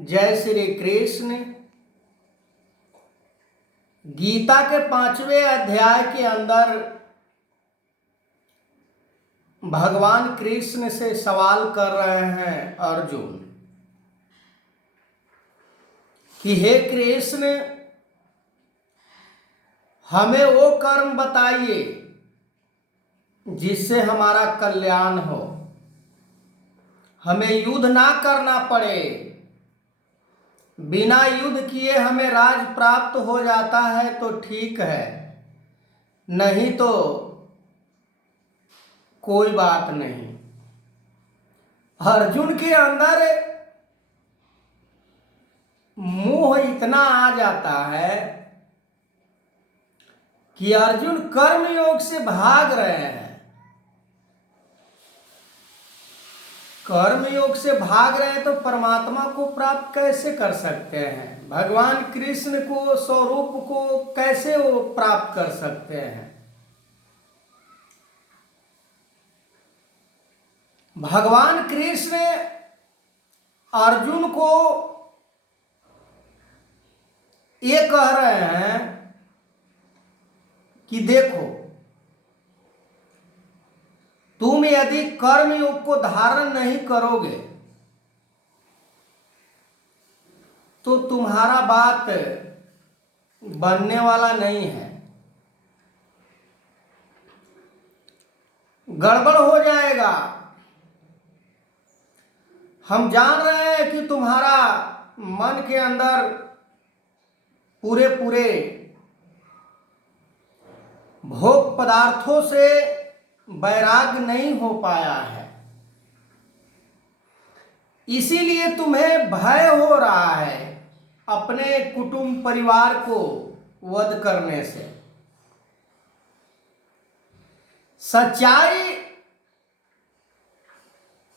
जय श्री कृष्ण। गीता के 5वें अध्याय के अंदर भगवान कृष्ण से सवाल कर रहे हैं अर्जुन कि हे कृष्ण, हमें वो कर्म बताइए जिससे हमारा कल्याण हो, हमें युद्ध ना करना पड़े, बिना युद्ध किए हमें राज प्राप्त हो जाता है तो ठीक है, नहीं तो कोई बात नहीं। अर्जुन के अंदर मोह इतना आ जाता है कि अर्जुन कर्म योग से भाग रहे हैं। कर्म योग से भाग रहे हैं तो परमात्मा को प्राप्त कैसे कर सकते हैं? भगवान कृष्ण को, स्वरूप को कैसे वो प्राप्त कर सकते हैं? भगवान कृष्ण अर्जुन को ये कह रहे हैं कि देखो, तुम यदि कर्म योग को धारण नहीं करोगे तो तुम्हारा बात बनने वाला नहीं है, गड़बड़ हो जाएगा। हम जान रहे हैं कि तुम्हारा मन के अंदर पूरे पूरे भोग पदार्थों से वैराग्य नहीं हो पाया है, इसीलिए तुम्हें भय हो रहा है अपने कुटुंब परिवार को वध करने से। सच्चाई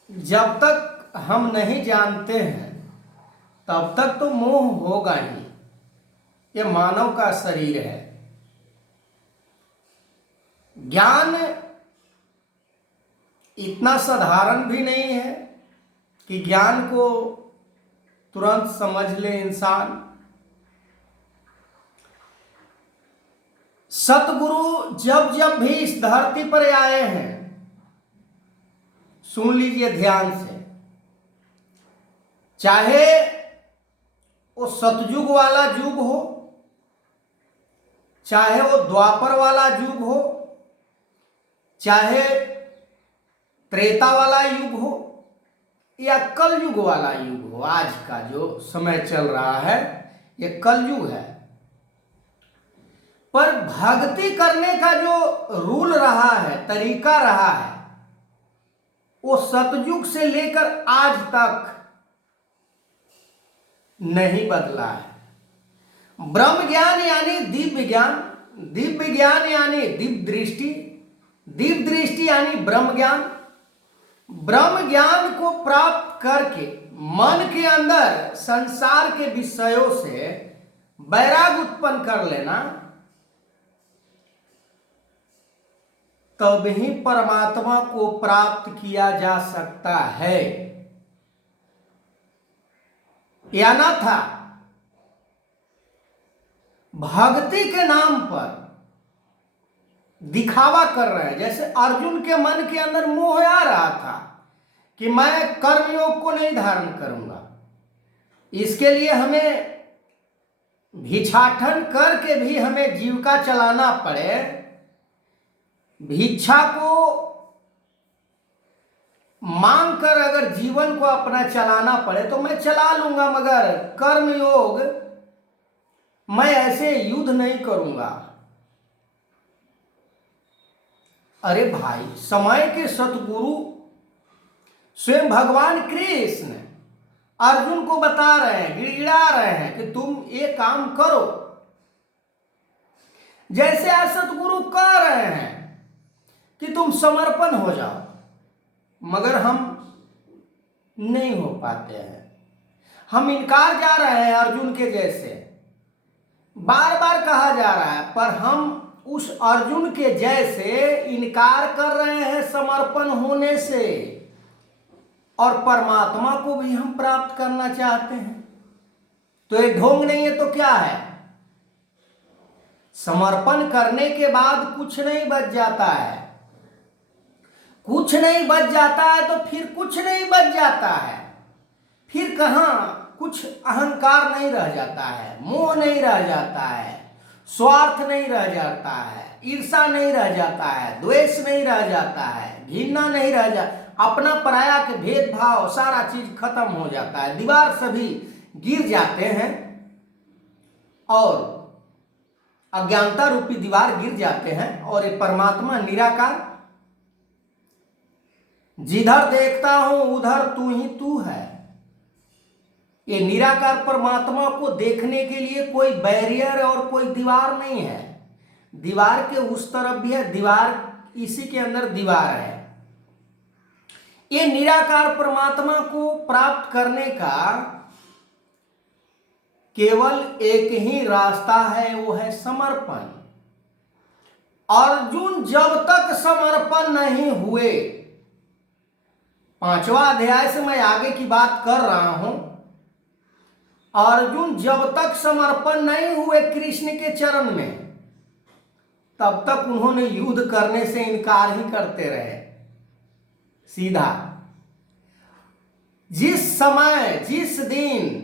जब तक हम नहीं जानते हैं तब तक तो मोह होगा ही। यह मानव का शरीर है। ज्ञान इतना साधारण भी नहीं है कि ज्ञान को तुरंत समझ ले इंसान। सतगुरु जब जब भी इस धरती पर आए हैं, सुन लीजिए ध्यान से, चाहे वो सतयुग वाला युग हो, चाहे वो द्वापर वाला युग हो, चाहे त्रेता वाला युग हो या कलयुग वाला युग हो, आज का जो समय चल रहा है ये कलयुग है। पर भक्ति करने का जो रूल रहा है, तरीका रहा है, वो सतयुग से लेकर आज तक नहीं बदला है। ब्रह्म ज्ञान यानी दिव्य ज्ञान, दिव्य ज्ञान यानी दिव्य दृष्टि, दिव्य दृष्टि यानी ब्रह्म ज्ञान। ब्रह्म ज्ञान को प्राप्त करके मन के अंदर संसार के विषयों से वैराग्य उत्पन्न कर लेना, तब ही परमात्मा को प्राप्त किया जा सकता है। या ना था भक्ति के नाम पर दिखावा कर रहे हैं। जैसे अर्जुन के मन के अंदर मोह आ रहा था कि मैं कर्मयोग को नहीं धारण करूंगा, इसके लिए हमें भिक्षाटन करके भी हमें जीविका चलाना पड़े, भिक्षा को मांग कर अगर जीवन को अपना चलाना पड़े तो मैं चला लूंगा, मगर कर्मयोग मैं ऐसे युद्ध नहीं करूंगा। अरे भाई, समय के सतगुरु स्वयं भगवान कृष्ण अर्जुन को बता रहे हैं, गिड़गिड़ा रहे हैं कि तुम ये काम करो। जैसे आज सतगुरु कह रहे हैं कि तुम समर्पण हो जाओ, मगर हम नहीं हो पाते हैं। हम इनकार जा रहे हैं अर्जुन के जैसे, बार बार कहा जा रहा है, पर हम उस अर्जुन के जैसे इनकार कर रहे हैं समर्पण होने से, और परमात्मा को भी हम प्राप्त करना चाहते हैं। तो ये ढोंग नहीं है तो क्या है? समर्पण करने के बाद कुछ नहीं बच जाता है, कुछ नहीं बच जाता है तो फिर कुछ नहीं बच जाता है, फिर कहाँ कुछ अहंकार नहीं रह जाता है, मोह नहीं रह जाता है, स्वार्थ नहीं रह जाता है, ईर्षा नहीं रह जाता है, द्वेष नहीं रह जाता है, घृणा नहीं रह जाता, अपना पराया के भेदभाव सारा चीज खत्म हो जाता है, दीवार सभी गिर जाते हैं और अज्ञानता रूपी दीवार गिर जाते हैं और ये परमात्मा निराकार, जिधर देखता हूं उधर तू ही तू है। ये निराकार परमात्मा को देखने के लिए कोई बैरियर और कोई दीवार नहीं है, दीवार के उस तरफ भी है, दीवार इसी के अंदर दीवार है। ये निराकार परमात्मा को प्राप्त करने का केवल एक ही रास्ता है, वो है समर्पण। अर्जुन जब तक समर्पण नहीं हुए, 5वां अध्याय से मैं आगे की बात कर रहा हूं, अर्जुन जब तक समर्पण नहीं हुए कृष्ण के चरण में, तब तक उन्होंने युद्ध करने से इनकार ही करते रहे। सीधा जिस समय जिस दिन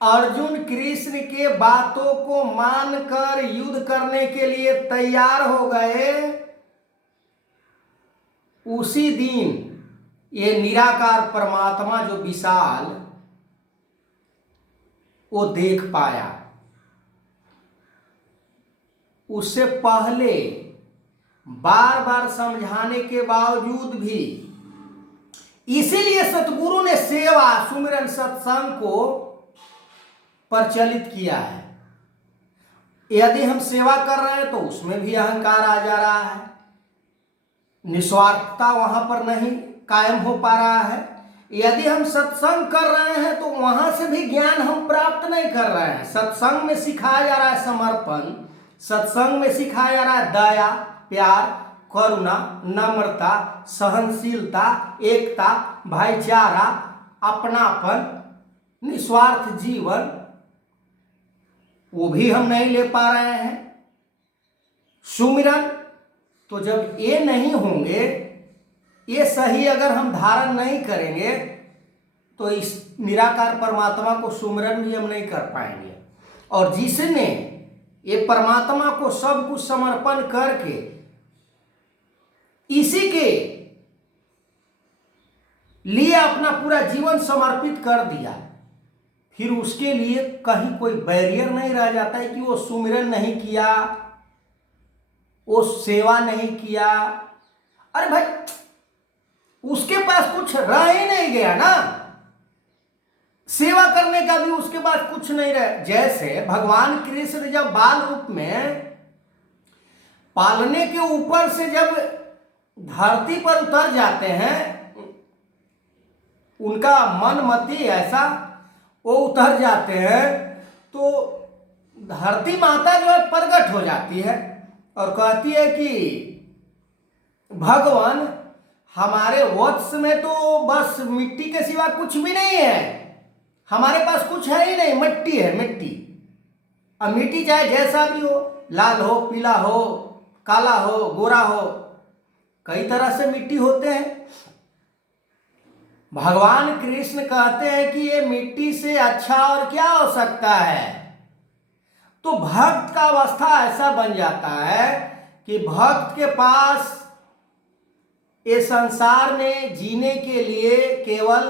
अर्जुन कृष्ण के बातों को मानकर युद्ध करने के लिए तैयार हो गए, उसी दिन ये निराकार परमात्मा जो विशाल, वो देख पाया। उससे पहले बार बार समझाने के बावजूद भी, इसीलिए सतगुरु ने सेवा सुमिरन सत्संग को प्रचलित किया है। यदि हम सेवा कर रहे हैं तो उसमें भी अहंकार आ जा रहा है, निस्वार्थता वहां पर नहीं कायम हो पा रहा है। यदि हम सत्संग कर रहे हैं तो वहां से भी ज्ञान हम प्राप्त नहीं कर रहे हैं। सत्संग में सिखाया जा रहा है समर्पण, सत्संग में सिखाया जा रहा है दया, प्यार, करुणा, नम्रता, सहनशीलता, एकता, भाईचारा, अपनापन, निस्वार्थ जीवन, वो भी हम नहीं ले पा रहे हैं। सुमिरन, तो जब ये नहीं होंगे, ये सही अगर हम धारण नहीं करेंगे तो इस निराकार परमात्मा को सुमिरन भी हम नहीं कर पाएंगे। और जिसने ये परमात्मा को सब कुछ समर्पण करके इसी के लिए अपना पूरा जीवन समर्पित कर दिया, फिर उसके लिए कहीं कोई बैरियर नहीं रह जाता है कि वो सुमिरन नहीं किया, वो सेवा नहीं किया। अरे भाई, उसके पास कुछ रह ही नहीं गया ना, सेवा करने का भी उसके पास कुछ नहीं रहा। जैसे भगवान कृष्ण जब बाल रूप में पालने के ऊपर से जब धरती पर उतर जाते हैं, उनका मन मति ऐसा वो उतर जाते हैं, तो धरती माता जो है प्रकट हो जाती है और कहती है कि भगवान, हमारे वत्स में तो बस मिट्टी के सिवा कुछ भी नहीं है, हमारे पास कुछ है ही नहीं, मिट्टी है, मिट्टी। अब मिट्टी चाहे जैसा भी हो, लाल हो, पीला हो, काला हो, गोरा हो, कई तरह से मिट्टी होते हैं। भगवान कृष्ण कहते हैं कि ये मिट्टी से अच्छा और क्या हो सकता है। तो भक्त का अवस्था ऐसा बन जाता है कि भक्त के पास ये संसार में जीने के लिए केवल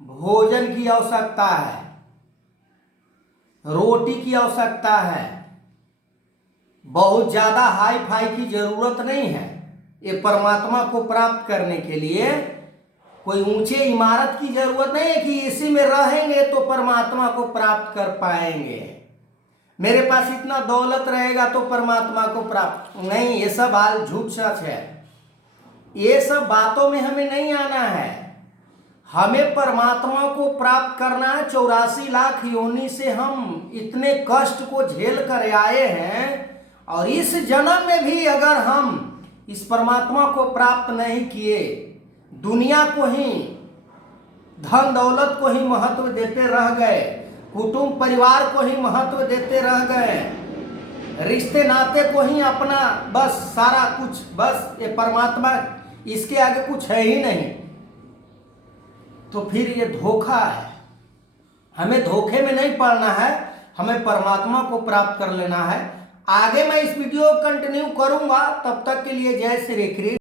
भोजन की आवश्यकता है, रोटी की आवश्यकता है, बहुत ज्यादा हाई फाई की जरूरत नहीं है। ये परमात्मा को प्राप्त करने के लिए कोई ऊंचे इमारत की जरूरत नहीं है कि इसी में रहेंगे तो परमात्मा को प्राप्त कर पाएंगे, मेरे पास इतना दौलत रहेगा तो परमात्मा को प्राप्त नहीं। ये सब हाल झूठ सच है, ये सब बातों में हमें नहीं आना है। हमें परमात्मा को प्राप्त करना है। 84 लाख योनि से हम इतने कष्ट को झेल कर आए हैं, और इस जन्म में भी अगर हम इस परमात्मा को प्राप्त नहीं किए, दुनिया को ही धन दौलत को ही महत्व देते रह गए, कुटुंब परिवार को ही महत्व देते रह गए, रिश्ते नाते को ही अपना बस सारा कुछ, बस ये परमात्मा, इसके आगे कुछ है ही नहीं, तो फिर ये धोखा है। हमें धोखे में नहीं पड़ना है, हमें परमात्मा को प्राप्त कर लेना है। आगे मैं इस वीडियो को कंटिन्यू करूंगा, तब तक के लिए जय श्री कृष्ण।